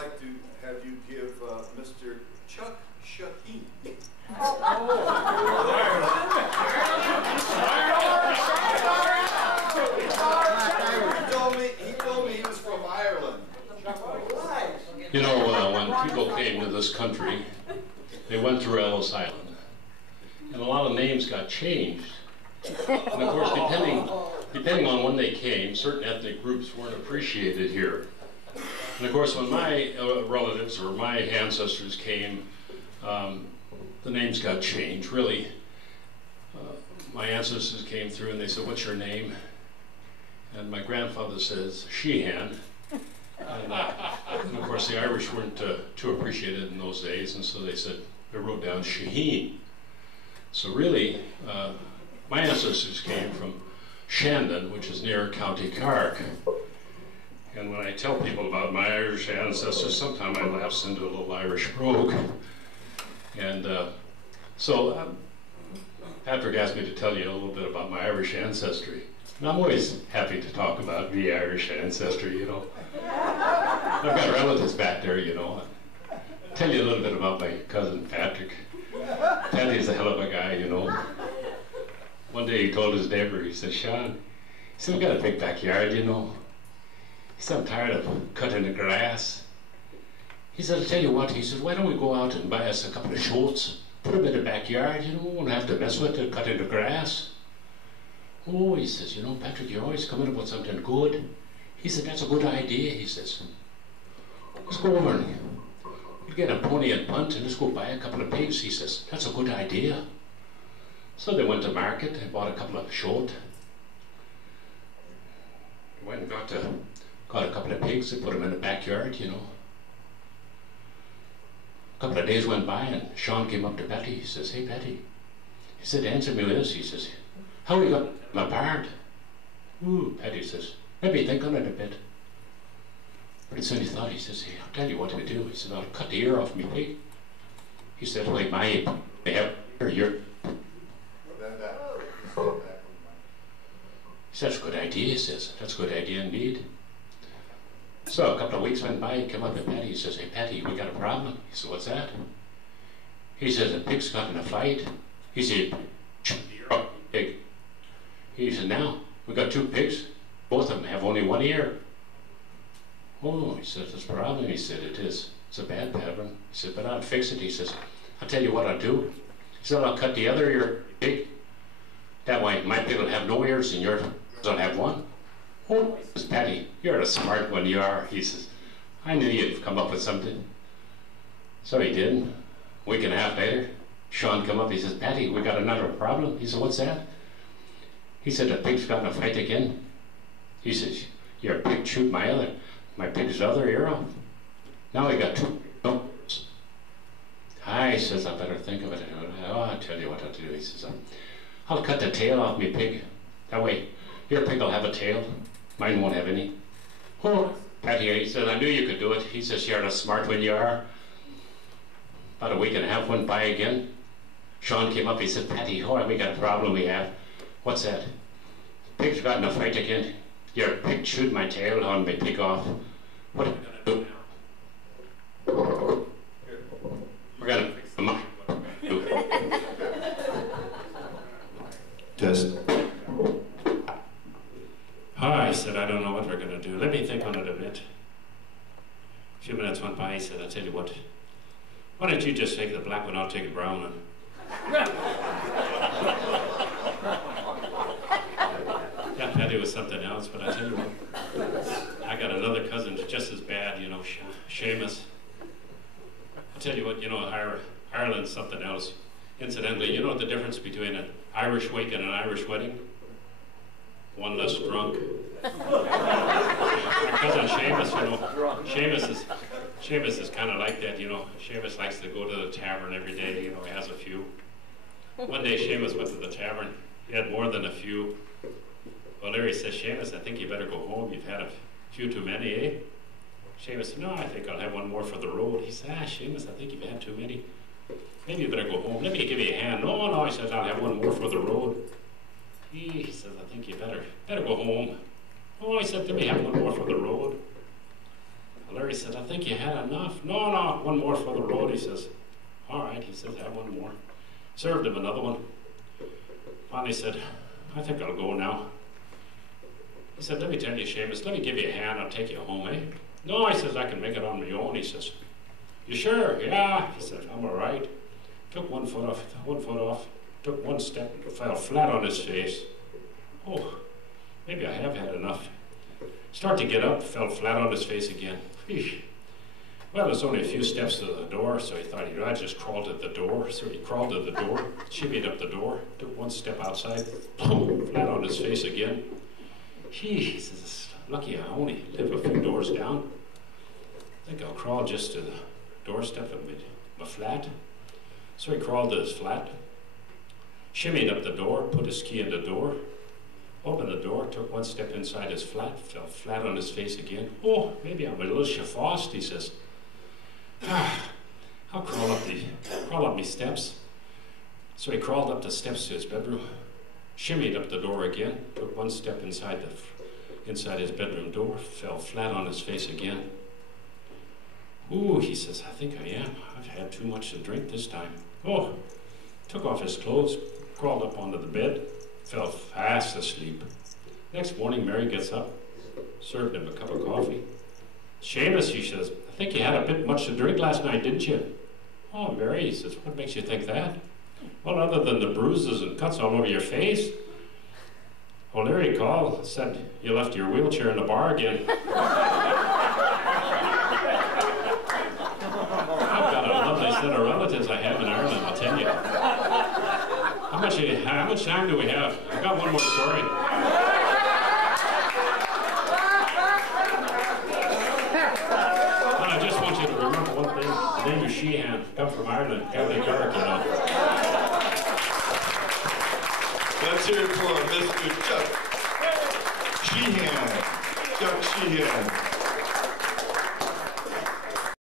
like to have you give Mr. Chuck Shaheen. He told me he was from Ireland. You know, when people came to this country, they went through Ellis Island. And a lot of names got changed. And of course, depending on when they came, certain ethnic groups weren't appreciated here. And of course, when my relatives or my ancestors came, the names got changed. Really, my ancestors came through and they said, "What's your name?" And my grandfather says, "Sheehan." And of course, the Irish weren't too appreciated in those days, and so they wrote down Shaheen. So really, my ancestors came from Shandon, which is near County Cork. And when I tell people about my Irish ancestors, sometimes I lapse into a little Irish brogue. And so Patrick asked me to tell you a little bit about my Irish ancestry. And I'm always happy to talk about the Irish ancestry, you know. I've got relatives back there, you know. I'll tell you a little bit about my cousin Patrick. Paddy's a hell of a guy, you know. One day he told his neighbor, he said, "Sean, he said, we got a big backyard, you know. He said, I'm tired of cutting the grass." He said, "I'll tell you what," he said, "why don't we go out and buy us a couple of shoats, put them in the backyard, you know, we won't have to mess with it, cutting the grass." "Oh," he says, "you know, Patrick, you're always coming up with something good." He said, "That's a good idea," he says. "Let's go over and we'll get a pony and punt and let's go buy a couple of pigs," he says. "That's a good idea." So they went to market, they bought a couple of shoat. They went and got a couple of pigs, they put them in the backyard, you know. A couple of days went by and Sean came up to Patty. He says, "Hey, Patty," he said, "answer me this," he says, "how we got them apart?" "Ooh," Patty says, "let me think on it a bit." Pretty soon he thought, he says, "Hey, I'll tell you what we do." He said, "I'll cut the ear off me pig." He said, "Like they have ear." He said, "That's a good idea," he says. "That's a good idea indeed." So a couple of weeks went by, he came up to Patty, he says, "Hey, Patty, we got a problem." He said, "What's that?" He says, "The pig's got in a fight." He said, "Pig." He said, "Now, we got two pigs, both of them have only one ear." "Oh," he said, "that's a problem." He said, "It is. It's a bad pattern." He said, "But I'll fix it." He says, "I'll tell you what I'll do." He said, "I'll cut the other ear, pig. That way, my pig will have no ears and yours will have one." "Oh," says Patty, "you're a smart one, you are." He says, "I knew you'd come up with something." So he did. A week and a half later, Sean come up, he says, "Patty, we got another problem." He said, "What's that?" He said, "The pig's got in a fight again." He says, "Your pig chewed my pig's other ear off. Now we got two ears." "Hi," says, "I better think of it." "Oh, I'll tell you what I'll do." He says, "I'll cut the tail off me pig. That way, your pig will have a tail. Mine won't have any." "Oh," Patty, he said, "I knew you could do it." He says, "You're a smart one, you are." About a week and a half went by again. Sean came up, he said, "Patty, oh, we got a problem we have." "What's that?" "Pig's got in a fight again. Your pig chewed my tail on my pig off. What are we going to do now?" "We're going to fix them up." Test. I said, "I don't know what we're going to do. Let me think on it a bit." A few minutes went by, he said, "I'll tell you what. Why don't you just take the black one, I'll take the brown one." That Patty was something else, but I tell you what, I got another cousin just as bad, you know, Seamus. I tell you what, you know, Ireland's something else. Incidentally, you know the difference between an Irish wake and an Irish wedding? One less drunk. My cousin Seamus, you know, Seamus is kind of like that, you know. Seamus likes to go to the tavern every day, you know, he has a few. One day Seamus went to the tavern. He had more than a few. Well, Larry says, "Seamus, I think you better go home. You've had a few too many, eh?" Seamus said, "No, I think I'll have one more for the road." He said, "Seamus, I think you've had too many. Maybe you better go home. Let me give you a hand." No, he says, "I'll have one more for the road." He says, "I think you better go home." Oh, he said, "Let me have one more for the road." Larry said, I think you had enough. No, no, one more for the road, he says. All right, he says, have one more. Served him another one. Finally said, I think I'll go now. He said, let me tell you, Seamus, let me give you a hand, I'll take you home, eh? No, he says, I can make it on my own, he says. You sure? Yeah, he said, I'm all right. Took one foot off, took one step, and fell flat on his face. Oh, maybe I have had enough. Start to get up, fell flat on his face again. Eesh. Well, there's only a few steps to the door, so he thought he'd just crawl to the door. So he crawled to the door, shimmied up the door, took one step outside, boom, flat on his face again. He says, lucky I only live a few doors down. I think I'll crawl just to the doorstep of my flat. So he crawled to his flat, shimmied up the door, put his key in the door, opened the door, took one step inside his flat, fell flat on his face again. Oh, maybe I'm a little chaffaused, he says. I'll crawl up me steps. So he crawled up the steps to his bedroom, shimmied up the door again, took one step inside his bedroom door, fell flat on his face again. Ooh, he says, I think I am. I've had too much to drink this time. Oh, took off his clothes, crawled up onto the bed, fell fast asleep. Next morning, Mary gets up, served him a cup of coffee. Seamus, she says, I think you had a bit much to drink last night, didn't you? Oh, Mary, he says, what makes you think that? Well, other than the bruises and cuts all over your face. Well, Larry called, said you left your wheelchair in the bar again. I've got a lovely set of relatives I have in Ireland, I'll tell you. How much time do we have? I've got one more story. But I just want you to remember one thing. The name is Sheehan, come from Ireland, County Cork, you know. Let's hear it for Mr. Chuck Sheehan. Chuck Sheehan.